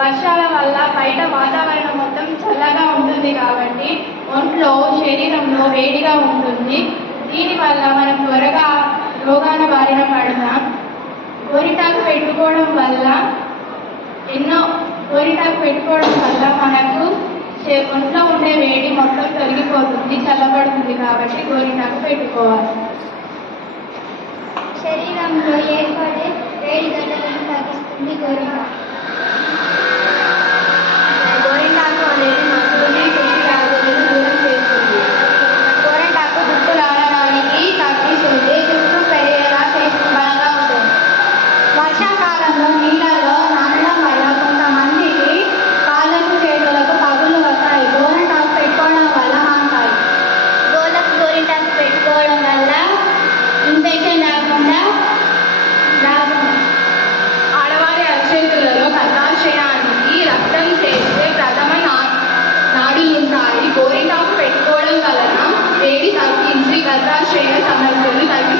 వర్షాల వల్ల బయట వాతావరణం మొత్తం చల్లగా ఉంటుంది కాబట్టి ఒంట్లో శరీరంలో వేడిగా ఉంటుంది. దీనివల్ల మనం త్వరగా రోగాల బారిన పడతాం. గోరింటాకు పెట్టుకోవడం వల్ల మనకు ఒంట్లో ఉండే వేడి మొత్తం తొలగిపోతుంది, చల్లబడుతుంది. కాబట్టి గోరింటాకు పెట్టుకోవాలి. శరీరంలో ఏర్పడే వేడి గడ్డలను తగ్గిస్తుంది గోరింటాకు అనేది మధుని వ్యాధులను దూరం చేస్తుంది. గోరింటాకు జుట్టు లాగడానికి తగ్గిస్తుంది, జుట్టు పెరిగేలా బలంగా ఉంటుంది. వర్షాకాలంలో నీళ్ళలో నానడం వల్ల కొంతమందికి కాళ్ళకు చేతులకు పగులు వస్తాయి. గోరింటాకు పెట్టుకోవడం వల్ల మాంటాయి. గోరింటాకు పెట్టుకోవడం వల్ల ఇన్ఫెక్షన్ రాకుండా ఆడవారి అరచేతులలో గర్భాశయానికి రక్తం చేసే ప్రథమ నాడులుంటాయి. గోరింటాకు పెట్టుకోవడం వలన వేడి తగ్గించి గర్భాశయ సమస్యలు తగ్గి